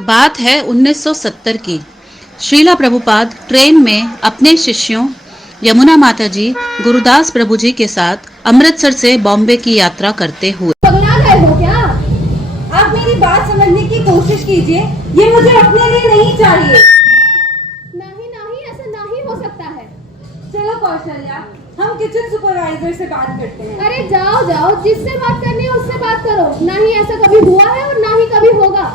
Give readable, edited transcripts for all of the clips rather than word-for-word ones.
बात है 1970 की। श्रीला प्रभुपाद ट्रेन में अपने शिष्यों यमुना माता जी, गुरुदास प्रभु जी के साथ अमृतसर से बॉम्बे की यात्रा करते हुए। पगला गए हो क्या? आप मेरी बात समझने की कोशिश कीजिए। ये मुझे अपने लिए नहीं चाहिए। नहीं नहीं, ऐसा नहीं हो सकता है। चलो कौशल्या, हम किचन सुपरवाइजर से बात करते हैं। अरे जाओ जाओ, जिससे बात करनी है उससे बात करो। ना ही ऐसा कभी हुआ है और ना ही कभी होगा।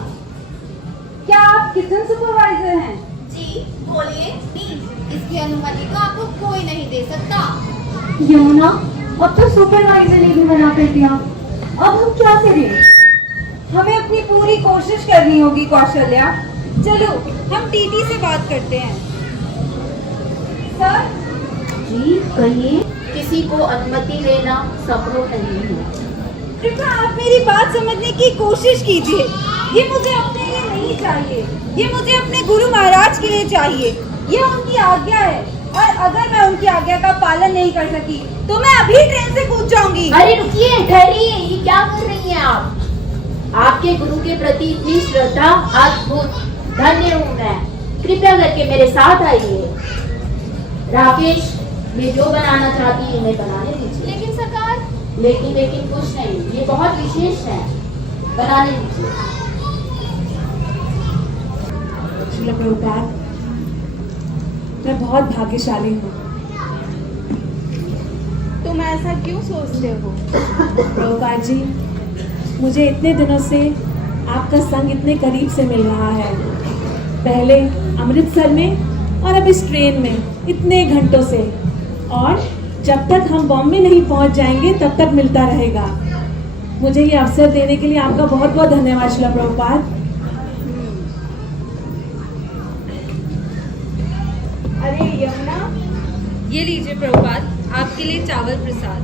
क्या आप किचन सुपरवाइजर हैं? जी बोलिए। प्लीज, इसकी अनुमति तो आपको कोई नहीं दे सकता। यमुना, अब तो सुपरवाइजर ने भी मना कर दिया। अब हम क्या करें? हमें अपनी पूरी कोशिश करनी होगी कौशल्या। चलो हम टीटी से बात करते हैं। सर जी कहिए। किसी को अनुमति लेना संभव नहीं है। कृपया आप मेरी बात समझने की कोशिश कीजिए। ये मुझे अपने लिए नहीं चाहिए, ये मुझे अपने गुरु महाराज के लिए चाहिए। ये उनकी आज्ञा है और अगर मैं उनकी आज्ञा का पालन नहीं कर सकी तो मैं अभी ट्रेन से कूद जाऊंगी। अरे रुकिए, ठहरिए, ये क्या कर रही हैं आप? आपके गुरु के प्रति इतनी श्रद्धा अद्भुत, धन्य हूँ मैं। कृपया करके मेरे साथ आइए। राकेश, ये जो बनाना चाहती है इन्हें बनाने दीजिए। लेकिन सरकार। लेकिन कुछ नहीं, ये बहुत विशेष है, बनाने दीजिए। श्रीला प्रभुपाद, मैं बहुत भाग्यशाली हूँ। तुम ऐसा क्यों सोचते हो? प्रभुपाद जी, मुझे इतने दिनों से आपका संग इतने करीब से मिल रहा है। पहले अमृतसर में और अब इस ट्रेन में इतने घंटों से, और जब तक हम बॉम्बे नहीं पहुंच जाएंगे तब तक मिलता रहेगा। मुझे ये अवसर देने के लिए आपका बहुत बहुत धन्यवाद श्रीला प्रभुपाद। अरे यमुना, ये लीजिए प्रभुपाद, आपके लिए चावल प्रसाद।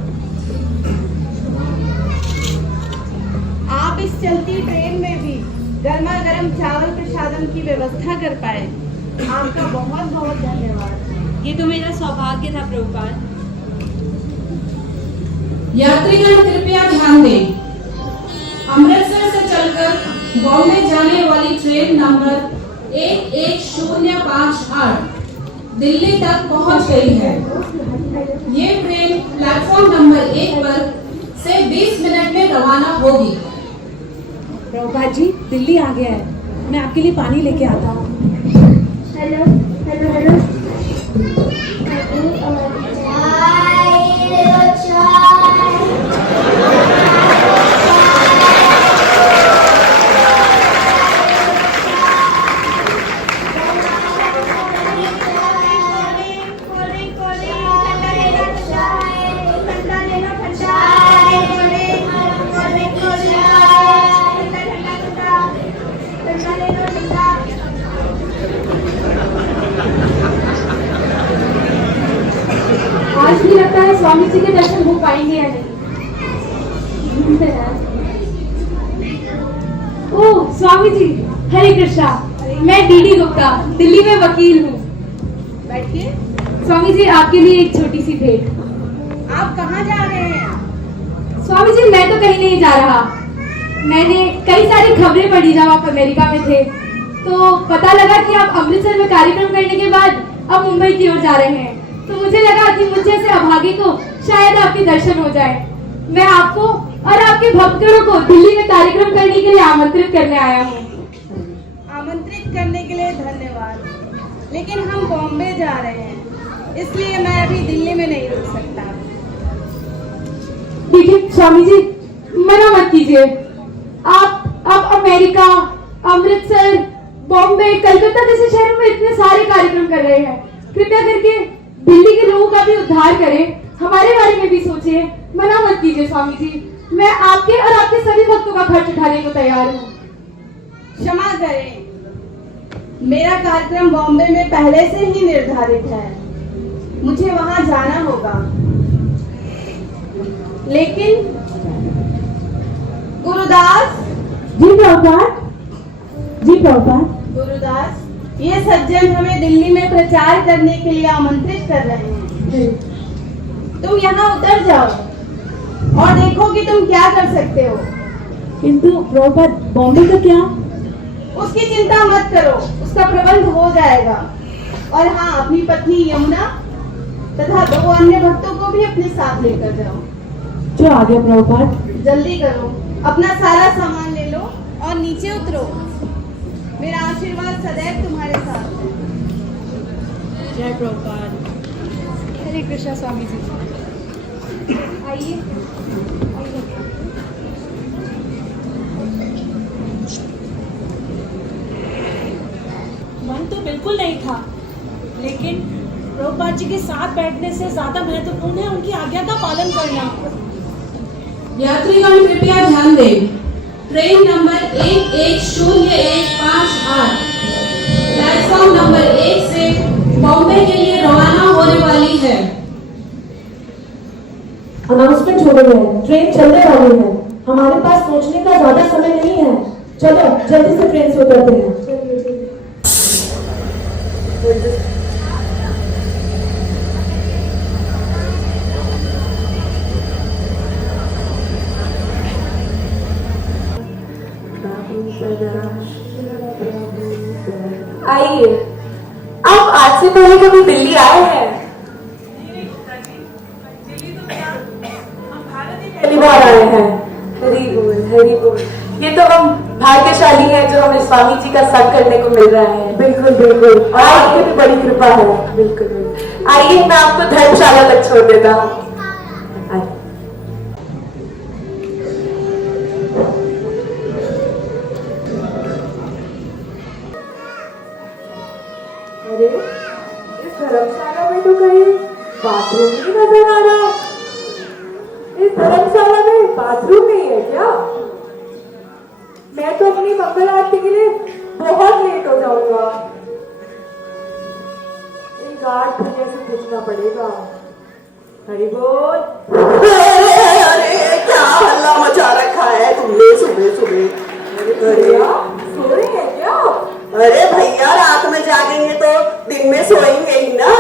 आप इस चलती ट्रेन में भी गर्मा गर्म चावल प्रसादम की व्यवस्था कर पाए, आपका बहुत बहुत धन्यवाद। ये तो मेरा सौभाग्य था प्रभुपाद। यात्रीगण कृपया ध्यान दें। अमृतसर से चलकर बॉम्बे जाने वाली ट्रेन नंबर 11058 दिल्ली तक पहुंच गई है। ये ट्रेन प्लेटफॉर्म नंबर 1 पर से 20 मिनट में रवाना होगी। प्रभुपाद जी, दिल्ली आ गया है। मैं आपके लिए पानी लेके आता हूँ। Hello hello hello. आज भी लगता है स्वामी जी के दर्शन हो पाएंगे या नहीं। ओह स्वामी जी, हरे कृष्णा। मैं डीडी गुप्ता, दिल्ली में वकील हूँ। बैठिए। स्वामी जी, आपके लिए एक छोटी सी भेंट। आप कहाँ जा रहे हैं? स्वामी जी, मैं तो कहीं नहीं जा रहा। मैंने कई सारी खबरें पढ़ी जब आप अमेरिका में थे, तो पता लगा कि आप अमृतसर में कार्यक्रम करने के बाद अब मुंबई की ओर जा रहे हैं। तो मुझे लगा कि मुझ जैसे अभागी को शायद आपके दर्शन हो जाए। मैं आपको और आपके भक्तों को दिल्ली में कार्यक्रम करने के लिए आमंत्रित करने आया हूँ। आमंत्रित करने के लिए धन्यवाद, लेकिन हम बॉम्बे जा रहे हैं, इसलिए मैं अभी दिल्ली में नहीं रुक सकता। देखिए स्वामी जी, मना मत कीजिए। आप अमेरिका, अमृतसर, बॉम्बे, कलकत्ता जैसे शहरों में इतने सारे कार्यक्रम कर रहे हैं। कृपया करके दिल्ली के लोगों का भी उद्धार करें, हमारे बारे में भी सोचिए। मना मत कीजिए स्वामी जी, मैं आपके और आपके सभी भक्तों का खर्च उठाने को तैयार हूँ। क्षमा करें, मेरा कार्यक्रम बॉम्बे में पहले से ही निर्धारित है, मुझे वहां जाना होगा। लेकिन गुरुदास। जी प्रभुपाद। जी प्रभुपाद। गुरुदास, ये सज्जन हमें दिल्ली में प्रचार करने के लिए आमंत्रित कर रहे हैं। तुम यहाँ उतर जाओ और देखो कि तुम क्या कर सकते हो। किंतु प्रभुपाद, बॉम्बे का क्या? उसकी चिंता मत करो, उसका प्रबंध हो जाएगा। और हाँ, अपनी पत्नी यमुना तथा 2 अन्य भक्तों को भी अपने साथ लेकर जाओ। जो आ गया प्रभुपाद। जल्दी करो, अपना सारा सामान ले लो और नीचे उतरो। मेरा आशीर्वाद सदैव तुम्हारे साथ है। जय प्रभुपाद। हरे कृष्णा स्वामी जी। आइए। मन तो बिल्कुल नहीं था, लेकिन प्रभुपाद जी के साथ बैठने से ज्यादा महत्वपूर्ण है उनकी आज्ञा का पालन करना। यात्रीगण कृपया ध्यान दें। ट्रेन नंबर 110158 प्लेटफॉर्म नंबर 1 से बॉम्बे के लिए रवाना होने वाली है। अनाउंसमेंट हो गई है, ट्रेन चलने वाली है। हमारे पास सोचने का ज्यादा समय नहीं है। चलो जल्दी से ट्रेन से उतरते हैं। आइए, आप आज से पहले कभी दिल्ली आए हैं? पहली बार आए हैं। हरी बोल, हरी बोल। ये तो हम भाग्यशाली हैं जो हमें स्वामी जी का संग करने को मिल रहा है। बिल्कुल बिल्कुल, और आपकी भी बड़ी कृपा है। बिल्कुल बिल्कुल। आइए, मैं आपको धर्मशाला तक छोड़ देता हूँ। अरे, इस धर्मशाला में तो कहीं बाथरूम ही नजर आ रहा। इस धर्मशाला में बाथरूम नहीं है क्या? मैं तो अपनी मंगल आरती के लिए बहुत लेट हो जाऊंगा। इन गार्ड भैया से पूछना पड़ेगा। हरि बोल। अरे क्या हल्ला मचा रखा है तुमने सुबह सुबह? भैया सो रहे हैं क्या? अरे भैया, रात में जागेंगे तो दिन में सोएंगे ही ना।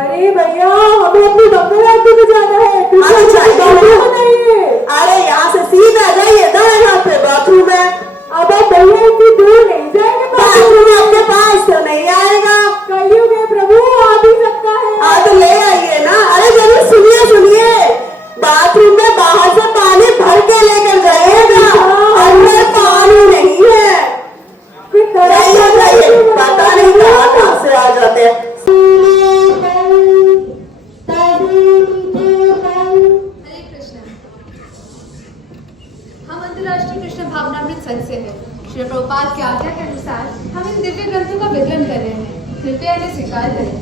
अरे भैया, हमें अपनी मंगल आरती में जाना है। अरे यहाँ से सीधा जाइए, दाएं हाथ पे बाथरूम है। अब आप भैया इतनी दूर नहीं जाएंगे। बाथरूम आपके पास तो नहीं आएगा। कलयुग है प्रभु, आ भी सकता है। तो ले आइए ना। अरे जरूर सुनिए सुनिए, बाथरूम में बाहर से पानी भर के लेकर जाइएगा, अंदर पानी नहीं है। जाइए, पता नहीं कहाँ से आ जाते हैं। हरे कृष्ण। हम अंतर्राष्ट्रीय कृष्ण भावनामृत संघ से हैं। श्री प्रभुपाद की आज्ञा के अनुसार हम इन दिव्य ग्रंथों का वितरण कर रहे हैं। कृपया इन्हें स्वीकार करें।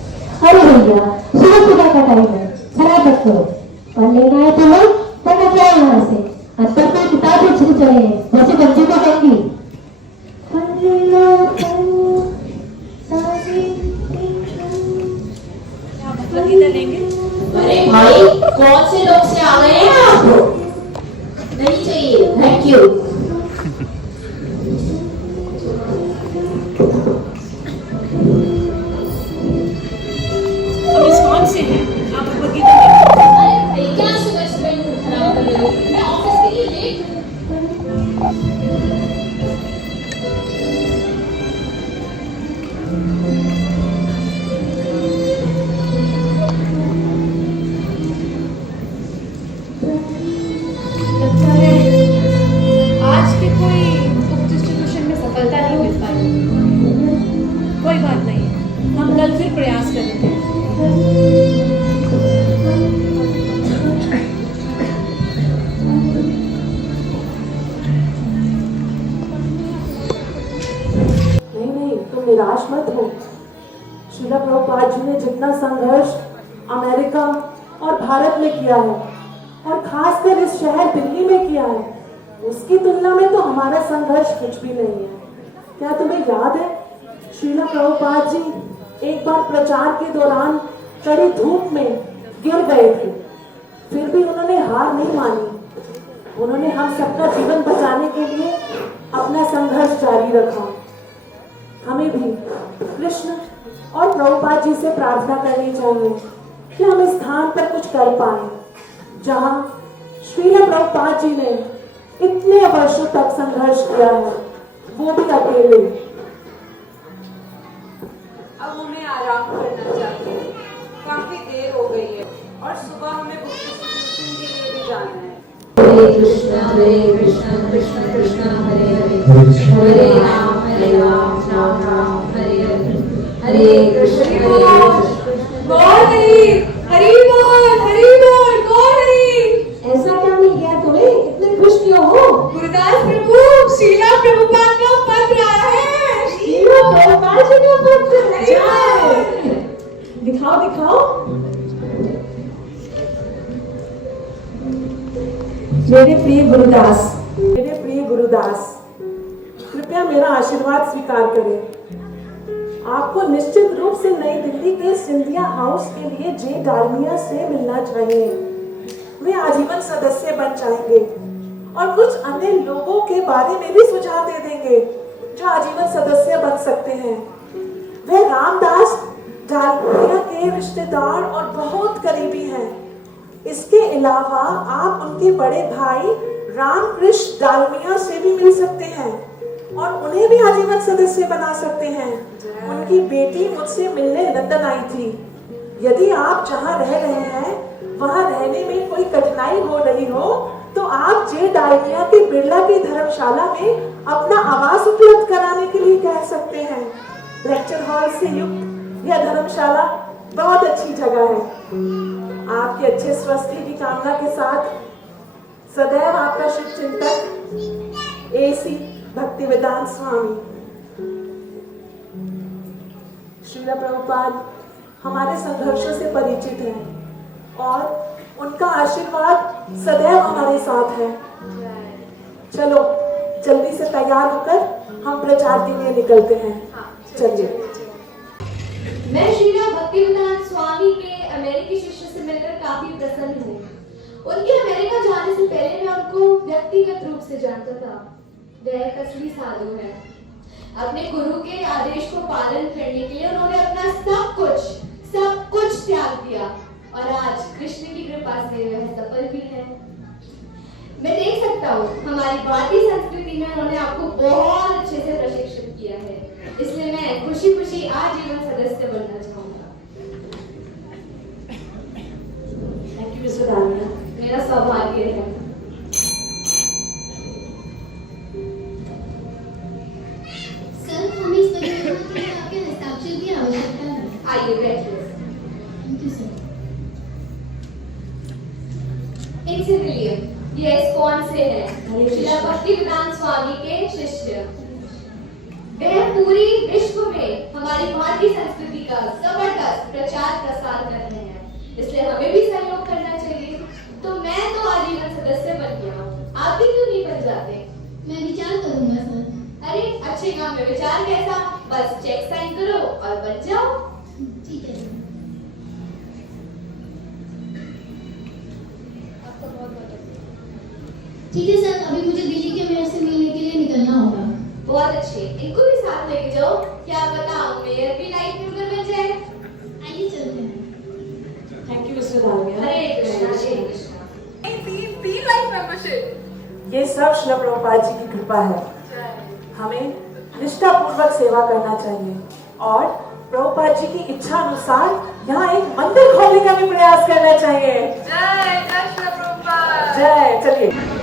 अरे भैया, सुबह सुबह का टाइम है, खराब मत करो। पढ़ लेना है तो लो, वरना जाओ यहाँ से। अंदर कोई किताब छुप चले हैं, जैसे बच्चों को कहूंगी। अरे भाई, कौन से लोग से आ गए हैं आप? नहीं चाहिए, थैंक यू। हम इस्कॉन से हैं, आप भगवदगीता देखें। अरे भाई, क्या सुबह सुबह मूड खराब कर रहे हो? मैं ऑफिस के लिए लेट हूँ। लगता है आज के कोई बुक डिस्ट्रीब्यूशन में सफलता नहीं मिल पाई। कोई बात नहीं, हम कल फिर प्रयास करेंगे। नहीं, तुम निराश मत हो। श्रीला प्रभुपाद जी ने जितना संघर्ष अमेरिका और भारत में किया है, और खासकर इस शहर दिल्ली में किया है, उसकी तुलना में तो हमारा संघर्ष कुछ भी नहीं है। क्या तुम्हें याद है, श्रीला प्रभुपाद जी एक बार प्रचार के दौरान कड़ी धूप में गिर गए थे, फिर भी उन्होंने हार नहीं मानी। उन्होंने हम सबका जीवन बचाने के लिए अपना संघर्ष जारी रखा। हमें भी कृष्ण और प्रभुपाद जी से प्रार्थना करनी चाहिए कि हम इस स्थान पर कुछ कर पाए, जहां श्रीला प्रभुपाद जी ने इतने वर्षों तक संघर्ष किया है, वो भी अकेले। अब हमें आराम करना चाहिए। काफी देर हो गई है और सुबह हमें बुक डिस्ट्रीब्यूशन के लिए भी जाना है। हरे कृष्ण कृष्ण कृष्ण हरे हरे, हरे राम राम राम हरे हरे, हरे कृष्ण गौर हरी, हरी बोल गौर हरी। ऐसा क्या मिल गया तुम्हें, इतने खुश क्यों हो? गुरुदास प्रभु, शीला प्रभुपाद का पत्र आया है। शीला प्रभुपाद जी का पत्र, जय। दिखाओ दिखाओ। मेरे प्रिय गुरुदास, कृपया मेरा आशीर्वाद स्वीकार करें। आपको निश्चित रूप से नई दिल्ली के सिंधिया हाउस के लिए जे डालमिया से मिलना चाहिए। वे आजीवन सदस्य बन जाएंगे और कुछ अन्य लोगों के बारे में भी सुझाव दे देंगे जो आजीवन सदस्य बन सकते हैं। वे रामदास डालमिया के रिश्तेदार और बहुत करीबी हैं। इसके अलावा आप उनके बड़े भाई रामकृष्ण डालमिया से भी मिल सकते हैं और उन्हें भी आजीवन सदस्य बना सकते हैं। उनकी बेटी मुझसे मिलने लंदन आई थी। यदि आप जहां रह रहे हैं वहां रहने में कोई कठिनाई हो रही हो तो आप जे डालमिया के बिरला की धर्मशाला में अपना आवास उपलब्ध कराने के लिए कह सकते हैं। लेक्चर हॉल से युक्त यह धर्मशाला बहुत अच्छी जगह है। आपके अच्छे स्वास्थ्य की कामना के साथ सदैव आपका शुभ चिंतक AC भक्तिवेदांत स्वामी। श्रीला प्रभुपाद हमारे संघर्षों से परिचित हैं और उनका आशीर्वाद सदैव हमारे साथ है। चलो जल्दी से तैयार होकर हम प्रचार के लिए निकलते हैं। चलिए। मैं श्रीला भक्तिवेदांत स्वामी के अमेरिकी शिष्य से मिलकर काफी प्रसन्न हूँ। उनके अमेरिका जाने से पहले मैं उनको व्यक्तिगत रूप से जानता था। वह एक असली साधु है। अपने गुरु के आदेश को पालन करने के लिए उन्होंने अपना सब कुछ त्याग दिया और आज कृष्ण की कृपा से वह सफल भी है। मैं देख सकता हूँ हमारी भारतीय संस्कृति में उन्होंने आपको बहुत अच्छे से प्रशिक्षित किया है, इसलिए मैं खुशी खुशी आजीवन सदस्य बनना चाहूंगा। Thank you mister Dalmia. मेरा सौभाग्य है। सर, हमें इस परियोजना के लिए आपके हस्ताक्षर की आवश्यकता है। आइए बैठिए। Thank you sir. इनसे मिलिए, ये इस्कॉन से है, श्रीला भक्तिवेदांत स्वामी के शिष्य। वह पूरी विश्व में हमारी भारतीय संस्कृति का जबरदस्त प्रचार प्रसार कर रहे हैं, इसलिए हमें भी सहयोग करना चाहिए। तो मैं तो आजीवन सदस्य बन गया हूँ, आप भी क्यों नहीं बन जाते? मैं विचार करूंगा सर। अरे अच्छे काम में विचार कैसा, बस चेक साइन करो और बन जाओ। ठीक है सर। आपका बहुत बहुत ठीक है सर, अभी मुझे दिल्ली के मेयर से मिलने के लिए निकलना होगा। बहुत अच्छे, इनको भी साथ लेके जाओ। क्या पता मेयर भी लाइफ मेंबर बन जाए। आइए चलते हैं। Thank you mister Dalmia. Hare Krishna Hare Krishna. तीन लाइफ मेंबरशिप। ये सब श्रीला प्रभुपाद जी की कृपा है। हमें निष्ठापूर्वक सेवा करना चाहिए और प्रभुपाद जी की इच्छा अनुसार यहाँ एक मंदिर खोलने का भी प्रयास करना चाहिए। जय जय श्री प्रभुपाद। जय। चलिए।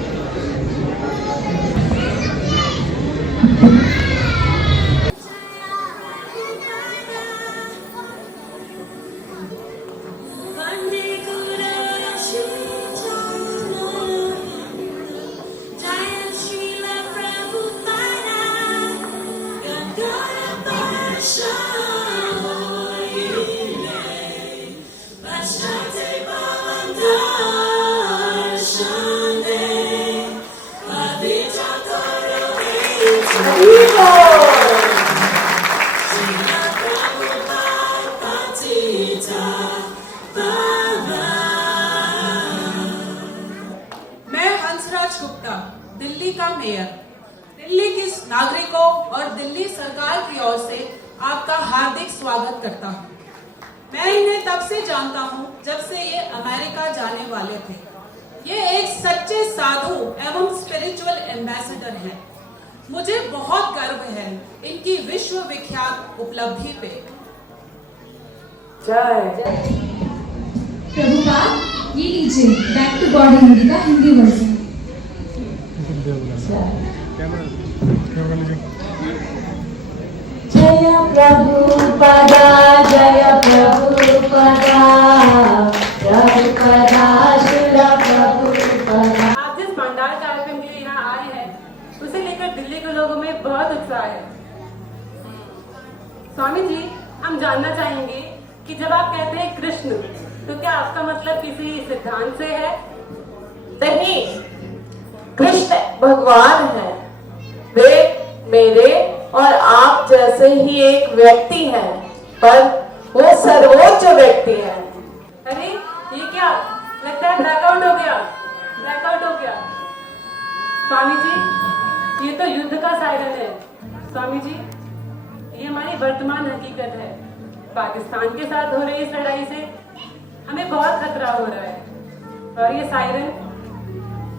दिल्ली का मेयर, दिल्ली के नागरिकों और दिल्ली सरकार की ओर से आपका हार्दिक स्वागत करता हूँ। मैं इन्हें तब से जानता हूँ जब से ये अमेरिका जाने वाले थे। ये एक सच्चे साधु एवं स्पिरिचुअल एम्बेसडर हैं। मुझे बहुत गर्व है इनकी विश्व विख्यात उपलब्धि पे। जय। प्रभुपाद ये लीजिए बैक टू गॉड हिंदी का हिंदी वर्जन। जय प्रभुपदा जय प्रभुपदा प्रभुपदा श्रील प्रभुपदा। आप जिस भंडार कार्यक्रम के लिए यहाँ आए हैं उसे लेकर दिल्ली के लोगों में बहुत उत्साह है। स्वामी जी, हम जानना चाहेंगे कि जब आप कहते हैं कृष्ण, तो क्या आपका मतलब किसी सिद्धांत से है? नहीं, कृष्ण भगवान है। वे मेरे और आप जैसे ही एक व्यक्ति हैं, पर वो सर्वोच्च व्यक्ति हैं। अरे ये क्या, लगता है ब्लैकआउट हो गया, ब्लैकआउट हो गया। स्वामी जी, ये तो युद्ध का सायरन है। स्वामी जी, ये हमारी वर्तमान हकीकत है। पाकिस्तान के साथ हो रही इस लड़ाई से हमें बहुत खतरा हो रहा है, और ये सायरन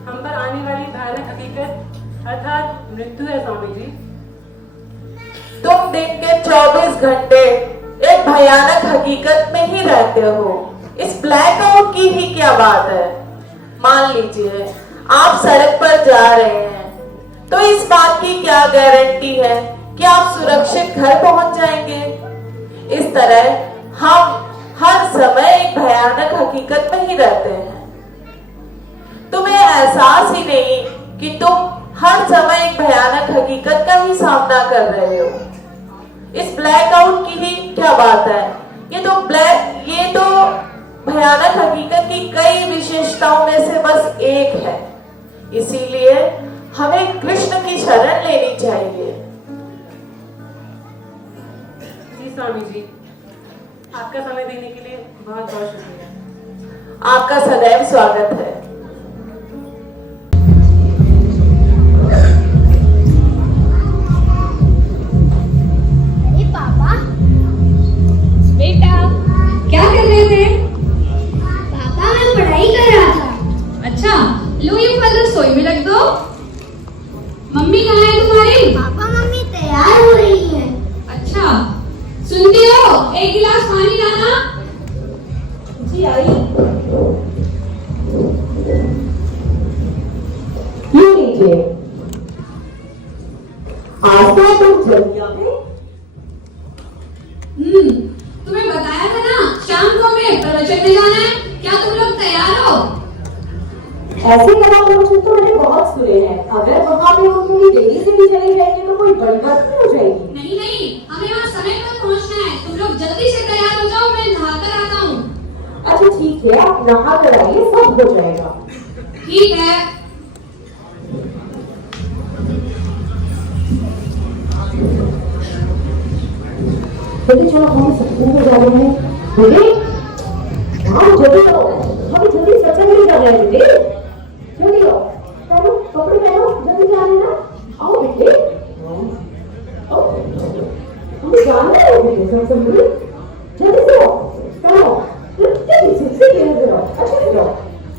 हम पर आने वाली भयानक हकीकत अर्थात मृत्यु है। स्वामी जी, तुम दिन के 24 घंटे एक भयानक हकीकत में ही रहते हो। इस ब्लैकआउट की ही क्या बात है? मान लीजिए आप सड़क पर जा रहे हैं, तो इस बात की क्या गारंटी है कि आप सुरक्षित घर पहुंच जाएंगे? इस तरह हम हर समय एक भयानक हकीकत में ही रहते हैं। तुम्हें एहसास ही नहीं कि तुम हर समय एक भयानक हकीकत का ही सामना कर रहे हो। इस ब्लैकआउट की ही क्या बात है? ये तो भयानक हकीकत की कई विशेषताओं में से बस एक है। इसीलिए हमें कृष्ण की शरण लेनी चाहिए। जी स्वामी जी, आपका समय देने के लिए बहुत बहुत शुक्रिया। आपका सदैव स्वागत है। अरे पापा, बेटा क्या कर रहे थे? पापा मैं पढ़ाई कर रहा था। अच्छा, लो ये फल रसोई में रख दो। मम्मी कहाँ है तुम्हारी? पापा मम्मी तैयार हो रही है। अच्छा, सुनती हो? एक गिलास पानी लाना। जी आई। ये लीजिए। आज तो तुम जल्दी आ गए। तुम्हें बताया था ना शाम को हमें प्रवचन में जाना है। क्या तुम लोग तैयार हो? ऐसे कदम प्रवचन तो मैंने बहुत सुने हैं। अगर वहाँ पे हम थोड़ी देरी से भी चले जाएंगे तो कोई बड़ी बात नहीं हो जाएगी। नहीं नहीं, हमें वहाँ समय पर पहुँचना है। तुम लोग जल्दी से तैयार हो जाओ, मैं नहा कर आता हूँ। अच्छा ठीक है, आप नहा कर आइए, सब हो जाएगा। ठीक है। जल्दी चलो, हम सत्संग में जा रहे हैं। बेटे, हाँ जल्दी आओ, हम जल्दी सत्संग में जा रहे हैं। बेटे जल्दी आओ, पहनो कपड़े पहनो, जल्दी जा रहे हैं ना। आओ बेटे, आओ, हम जाना है बेटे सत्संग में। जल्दी से आओ, पहनो, जल्दी से जाओ, अच्छे से जाओ।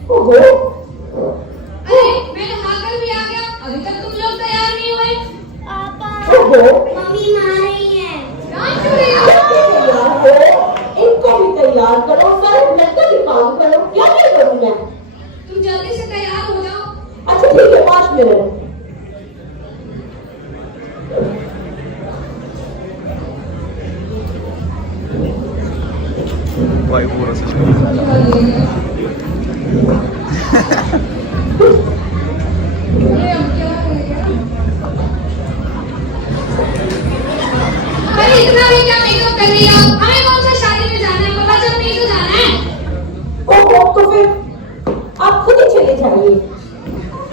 ओहो, अरे मैं नहाकर भी आ गया, अभी तक तुम लोग तैयार नहीं हुए। पापा ओहो, मम्मी मार रही है। डांट क्यों रही हो? तैयार हो, इनको भी तैयार करो, सर लड़का भी काम करो। क्या क्या करूँ मैं? तुम जल्दी से तैयार हो जाओ। अच्छा ठीक है, 5 मिनट। अरे इतना भी क्या मेकअप कर रही हो? हमें कौन सा शादी में जाना है? पापा जब नहीं तो जाना है। ओहो, तो फिर आप खुद ही चले जाइए,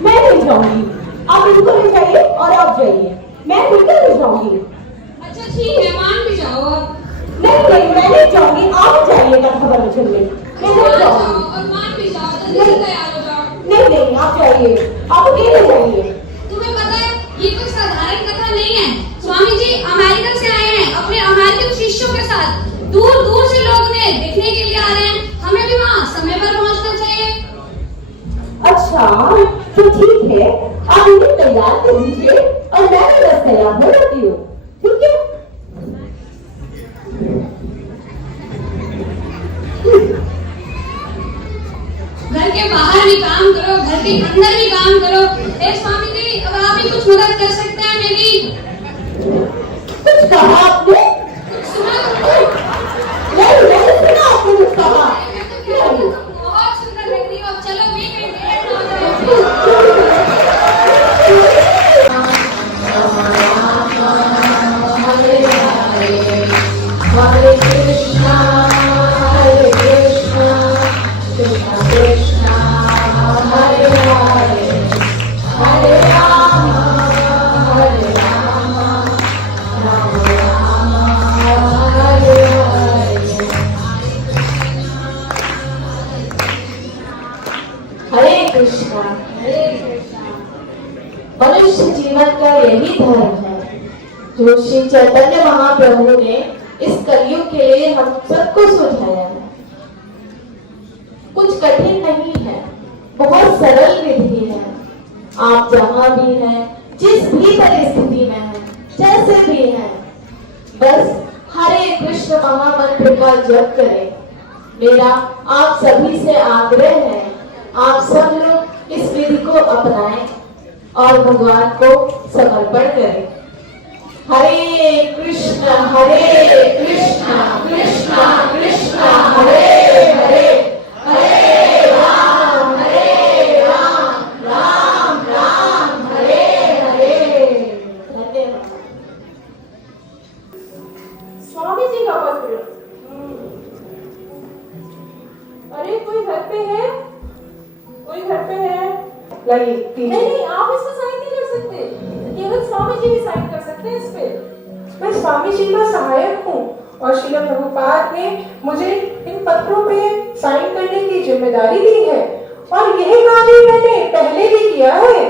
मैं नहीं जाऊंगी। आप इनको ले जाइए और आप जाइए, मैं बिल्कुल नहीं जाऊंगी। अच्छा ठीक है, मान भी जाओ अब। नहीं नहीं, मैं नहीं जाऊंगी, आप जाइएगा खबर में। मैं नहीं मान जाओ जाऊंगी। और मान भी जाओ, जल्दी से तैयार हो जाओ। नहीं नहीं, आप जाइए, आप अकेले जाइए। तुम्हें पता है ये कोई साधारण कथा नहीं है। स्वामी जी अमेरिका से आए हैं अपने अमेरिकन शिष्यों के साथ। दूर दूर से लोग उन्हें देखने के लिए आ रहे हैं। हमें भी वहाँ समय पर पहुँचना चाहिए। अच्छा तो ठीक है, आप इन्हें तैयार कर दीजिए और मैं भी बस तैयार हो जाती हूँ। ठीक है। कि अंदर भी काम करो। हे स्वामी जी, अब आप ही कुछ मदद कर सकते हैं मेरी। कुछ कहा आपने? कुछ सुना तुमको? नहीं सुना आपने कुछ कहा। बहुत सुंदर लग रही हो, चलो भी कहीं भेंट हो जाए। हरे कृष्णा कृष्णा कृष्णा हरे हरे हरे राम राम राम हरे हरे। हरे कृष्णा मनुष्य जीवन का यही धर्म है जो श्री चैतन्य महाप्रभु ने इस कलयुग के लिए हम सबको सुझाया है। कुछ कठिन नहीं है, बहुत सरल विधि है। आप जहाँ भी हैं, जिस भी परिस्थिति में हैं, जैसे भी हैं, बस हरे कृष्ण महामंत्र का जप करें। मेरा आप सभी से आग्रह है, आप सब लोग इस विधि को अपनाएं और भगवान को समर्पण करें। हरे कृष्ण कृष्ण कृष्ण हरे हरे हरे राम राम राम हरे हरे। धन्यवाद। स्वामी जी का पत्र। अरे कोई घर पे है? कोई घर पे है? नहीं, आप इसमें साइन नहीं कर सकते, केवल स्वामी जी ही साइन कर सकते हैं इस पे। मैं स्वामी जी का सहायक हूँ और श्रील प्रभुपाद ने मुझे इन पत्रों पे साइन करने की जिम्मेदारी दी है और यही कार्य मैंने पहले भी किया है।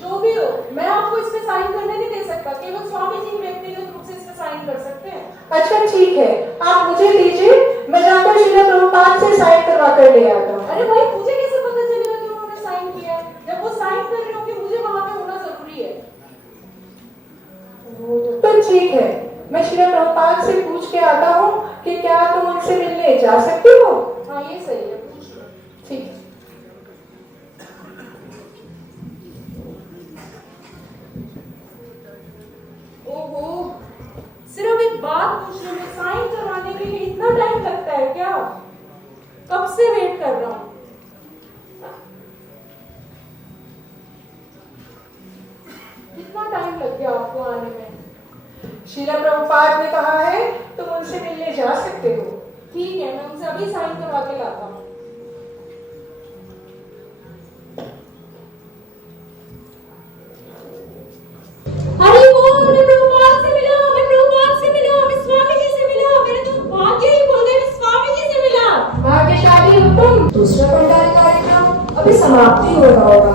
जो भी हो, मैं आपको इस पे साइन करने नहीं दे सकता, केवल स्वामी जी व्यक्तिगत रूप से इस पे साइन कर सकते हैं। अच्छा ठीक है, आप मुझे दीजिए, मैं जाकर श्रील प्रभुपाद से साइन करवा कर ले आता हूँ। अरे भाई, मुझे कैसे पता चलेगा कि उन्होंने साइन किया है? जब वो साइन कर रहे होंगे, मुझे वहां पे होना जरूरी है। तो ठीक है, मैं श्री प्रभुपाद से पूछ के आता हूँ कि क्या तुम उनसे मिलने जा सकती हो? हाँ, ये सही है, पूछ लो। ठीक है। ओहो, सिर्फ एक बात पूछने में साइन करवाने के लिए इतना टाइम लगता है क्या? कब से वेट कर रहा हूँ। कितना टाइम लग गया आपको आने में? श्रील प्रभुपाद ने कहा है तुम उनसे मिलने जा सकते हो। ठीक है, मैं उनसे अभी साइन करवा के लाता हूँ। अरे वो मैं प्रभुपाद से मिला, मैं स्वामी जी से मिला, मेरे तो भाग्य ही खुल गए, मैं स्वामी जी से मिला। भाग्यशाली हो तुम। दूसरा पंडाल कार्यक्रम अभी समाप्ति हो रहा होगा।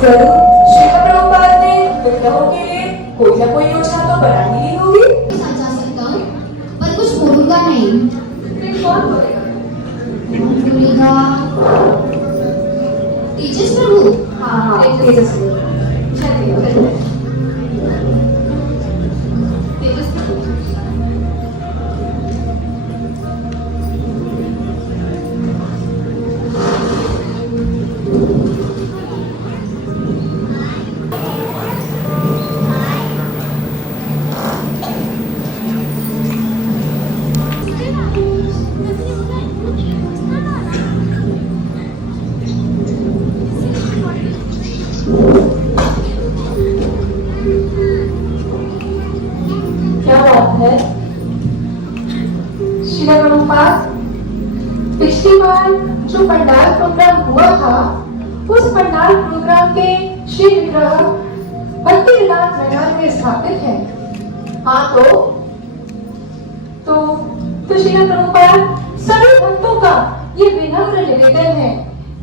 जरूर श्रील प्रभुपाद ने विग्रहों के लिए कोई ना कोई योजना तो बना ही ली होगी। समझा सकता हूँ, पर कुछ बोलूंगा नहीं। फिर कौन बोलेगा? तेजस प्रभु। हाँ, तेजस प्रभु। चलिए। तेजस प्रभु। श्रील प्रभुपाद, पिछली बार जो पंडाल प्रोग्राम हुआ था, उस पंडाल प्रोग्राम के श्री विग्रह भक्ति विलास मैदान में स्थापित है। हाँ, तो श्रील प्रभुपाद, सभी भक्तों का ये विनम्र निवेदन है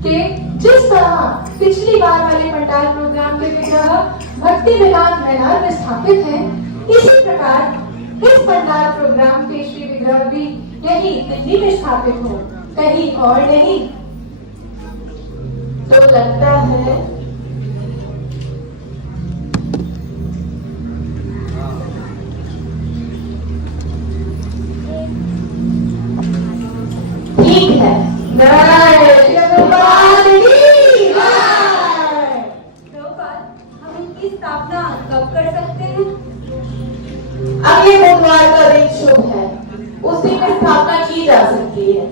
कि जिस तरह पिछली बार वाले पंडाल प्रोग्राम के विग्रह भक्ति विलास मैदान में स्थापित है, इसी प्रकार इस पंडाल प्रोग्राम के श्री विग्रह भी यही दिल्ली में स्थापित हो, कहीं और नहीं। तो लगता है ठीक है। ये बुधवार का दिन शुभ है, उस दिन में स्थापना की जा सकती है।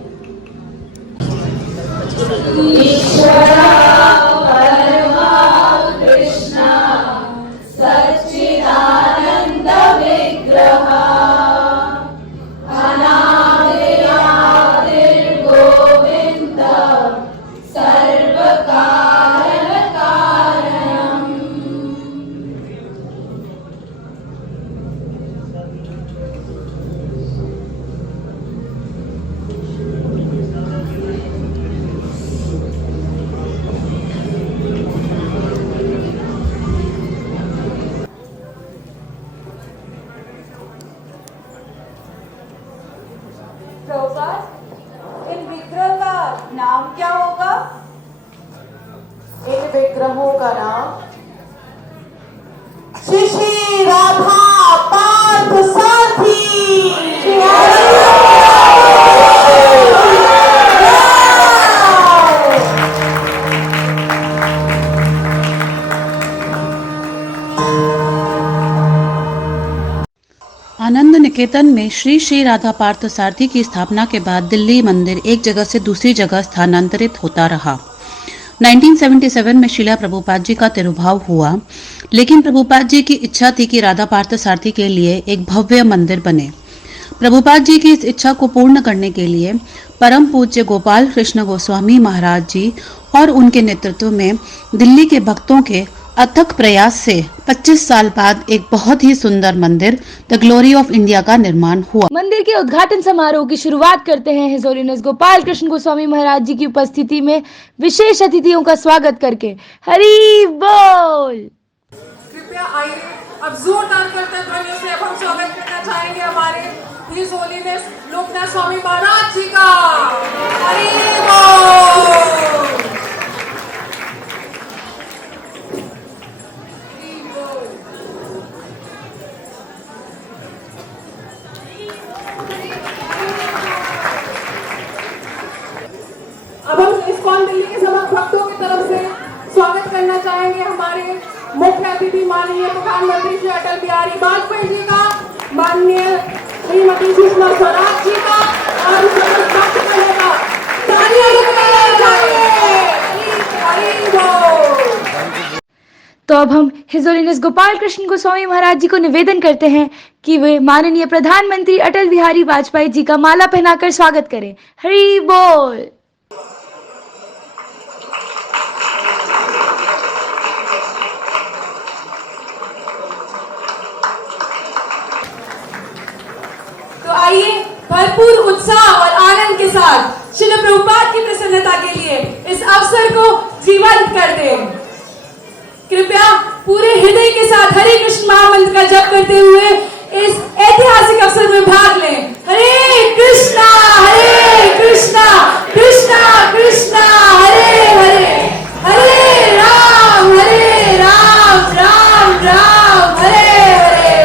ईश्वरा परमा कृष्णा सच्चिदानंद विग्रह अनादिर गोविंद सर्व कारण कारणम। प्रभुपाद, इन विग्रह का नाम क्या होगा? इन विग्रहों का नाम श्री श्री राधा पार्थ सारथी। आनंद निकेतन में श्री श्री राधा पार्थ सारथी की स्थापना के बाद दिल्ली मंदिर एक जगह से दूसरी जगह स्थानांतरित होता रहा। 1977 में शिला प्रभुपाद जी का तिरुभाव हुआ, लेकिन प्रभुपाद जी की इच्छा थी कि राधा पार्थ सारथी के लिए एक भव्य मंदिर बने। प्रभुपाद जी की इस इच्छा को पूर्ण करने के लिए परम पूज्य गोपाल कृष्ण गोस्वामी महाराज जी और उनके नेतृत्व में दिल्ली के भक्तों के अथक प्रयास से 25 साल बाद एक बहुत ही सुंदर मंदिर द ग्लोरी ऑफ इंडिया का निर्माण हुआ। मंदिर के उद्घाटन समारोह की शुरुआत करते हैं हिज होलीनेस गोपाल कृष्ण गोस्वामी महाराज जी की उपस्थिति में विशेष अतिथियों का स्वागत करके। हरि बोल। कृपया आइए, अब जोरदार करते ध्वनियों से अब हम स्वागत करना चाहेंगे हमारे हिज होलीनेस लोकनाथ स्वामी महाराज जी का। हरि बोल। अब हम इस्कॉन दिल्ली के समस्त भक्तों की तरफ से स्वागत करना चाहेंगे हमारे मुख्य अतिथि माननीय प्रधानमंत्री श्री अटल बिहारी वाजपेयी जी का, माननीय श्रीमती सुषमा स्वराज जी का और समस्त भक्तगणों का तालियां बजाना चाहिए। हरि बोल। तो अब हम हिज होलीनेस गोपाल कृष्ण गोस्वामी महाराज जी को निवेदन करते हैं कि वे माननीय प्रधानमंत्री अटल बिहारी वाजपेयी जी का माला पहनाकर स्वागत करें। हरि बोल। तो आइए भरपूर उत्साह और आनंद के साथ श्रील प्रभुपाद की प्रसन्नता के लिए इस अवसर को जीवंत कर दें। कृपया पूरे हृदय के साथ हरे कृष्ण महामंत्र का जप करते हुए इस ऐतिहासिक अवसर में भाग लें। हरे कृष्णा कृष्णा कृष्णा हरे हरे, हरे राम राम राम हरे हरे।